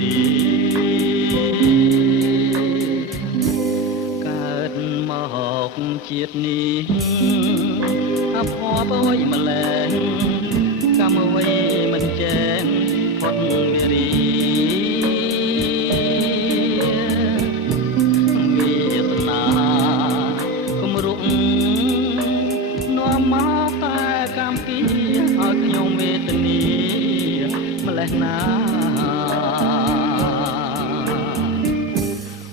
ទីកើតមកជាតិនេះអភ័ព្វអ្វីម្ល៉េះកម្មអ្វីមិនចេះផុតមេរីវាសនាគំរុកនាំមកតែកម្មពីឲ្យខ្ញុំវេទនាម្លេះណា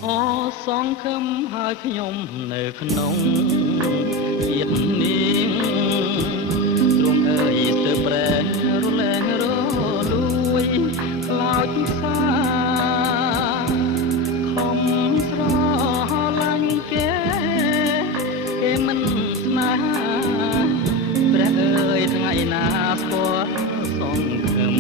អូសងខឹមហើយខ្ញុំនៅក្នុងជាតិនាងទ្រង់អើយស្ទើរប្រែរលែងរលួយខ្លោចផ្សាខំស្រឡាញ់គេមិនស្នេហាព្រះអើយថ្ងៃណាស្គាល់សងខឹម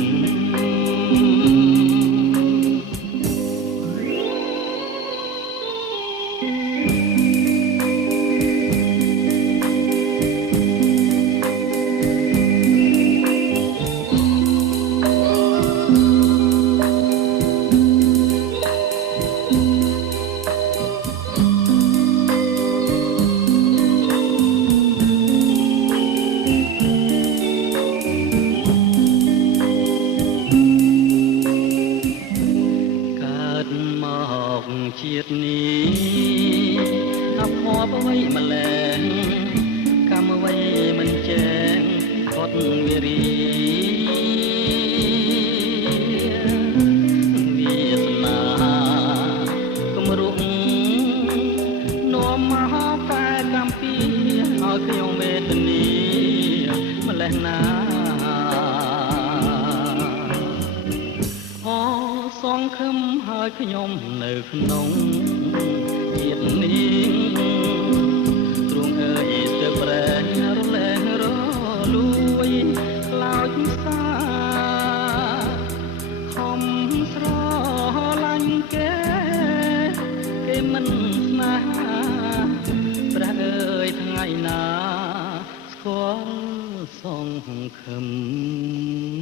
ជាតិនេះអភ័ព្វអ្វីម្ល៉េះកម្មអ្វីមិនចេះផុតមេរីវាសនាគំរុកនាំមកតែកម្មពីឲ្យខ្ញុំវេទនាម្ល៉េះណាសងខឹមហើយខ្ញុំនៅក្នុងជាតិនេះទ្រង់អើយស្ទើរប្រែរលែងរលួយខ្លោចផ្សាខំស្រឡាញ់គេមិនស្នេហាព្រះអើយថ្ងៃណាស្គាល់សងខឹម